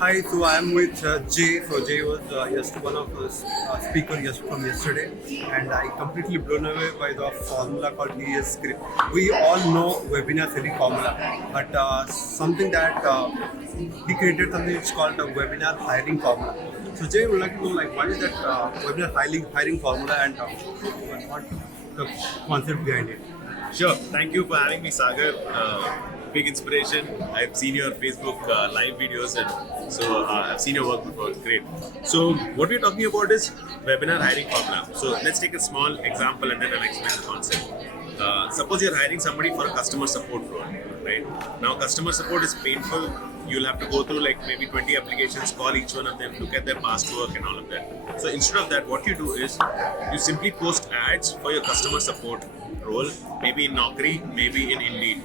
Hi, so I am with Jay. So Jay was just one of the speakers from yesterday, and I completely blown away by the formula called VS script. We all know Webinar Hiring Formula, but something that he created something it's called a Webinar Hiring Formula. So Jay would like to know what is that Webinar hiring Formula and what the concept behind it. Sure. Thank you for having me, Sagar. Big inspiration. I've seen your Facebook live videos, and so I've seen your work before. Great. So what we're talking about is webinar hiring formula. So let's take a small example and then I'll explain the concept. Suppose you're hiring somebody for a customer support role, right? Now customer support is painful. You'll have to go through like maybe 20 applications, call each one of them, look at their past work and all of that. So instead of that, what you do is you simply post ads for your customer support role, maybe in Naukri, maybe in Indeed.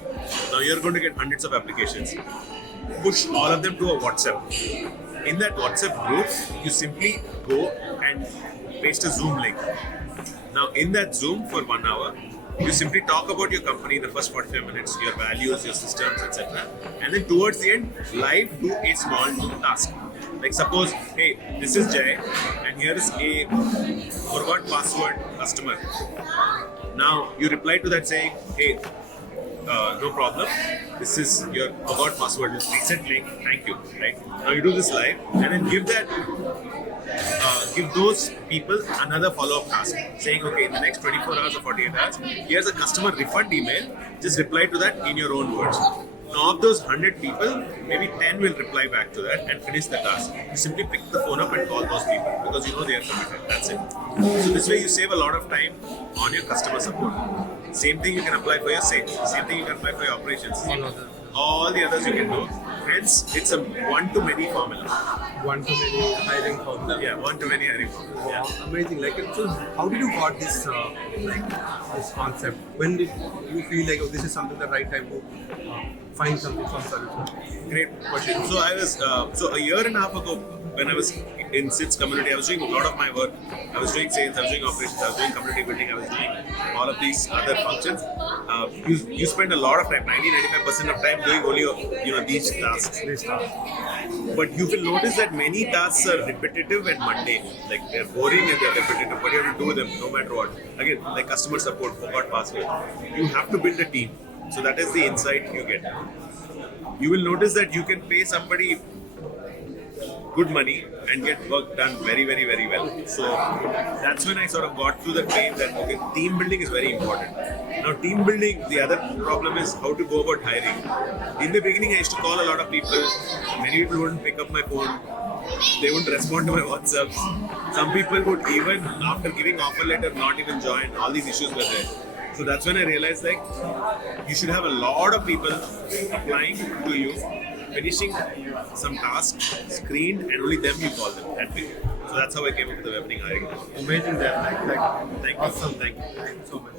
Now you're going to get hundreds of applications. Push all of them to a WhatsApp. In that WhatsApp group, you simply go and paste a Zoom link. Now in that Zoom for 1 hour, you simply talk about your company the first 45 minutes, your values, your systems, etc. And then towards the end, live do a small task. Like suppose, hey, this is Jay and here is a forgot password customer. Now you reply to that saying, hey, no problem, this is your forgot password, reset link, thank you, right? Now you do this live and then give those people another follow-up task saying, okay, in the next 24 hours or 48 hours, here's a customer refund email, just reply to that in your own words. Now of those 100 people, maybe 10 will reply back to that and finish the task. You simply pick the phone up and call those people because you know they are committed, that's it. So this way you save a lot of time on your customer support. Same thing you can apply for your sales, same thing you can apply for your operations, all the others you can do. Hence, it's a one-to-many formula. One-to-many hiring formula. Yeah, one-to-many hiring formula. Wow, Yeah. amazing! So how did you got this this concept? When did you feel like, oh, this is something the right time to find something from solution? Great question. So I was a year and a half ago when I was in Sidz community, I was doing a lot of my work. I was doing sales, I was doing operations, I was doing community building, I was doing all of these other functions. You spend a lot of time, 90-95% of time doing only these tasks. But you will notice that many tasks are repetitive and mundane. Like they're boring and they're repetitive, but you have to do them no matter what. Again, like customer support, forgot password. You have to build a team. So that is the insight you get. You will notice that you can pay somebody good money and get work done very, very, very well. So that's when I sort of got through the pain that okay, team building is very important. Now team building, the other problem is how to go about hiring. In the beginning I used to call a lot of people. Many people wouldn't pick up my phone. They wouldn't respond to my WhatsApps. Some people would even after giving offer letter not even join. All these issues were there. So that's when I realized like you should have a lot of people applying to you, finishing some tasks, screened, and only them you call them. That way. So that's how I came up with the webinar hiring. Amazing, that Thank you. awesome. Thank you. Thank you so much.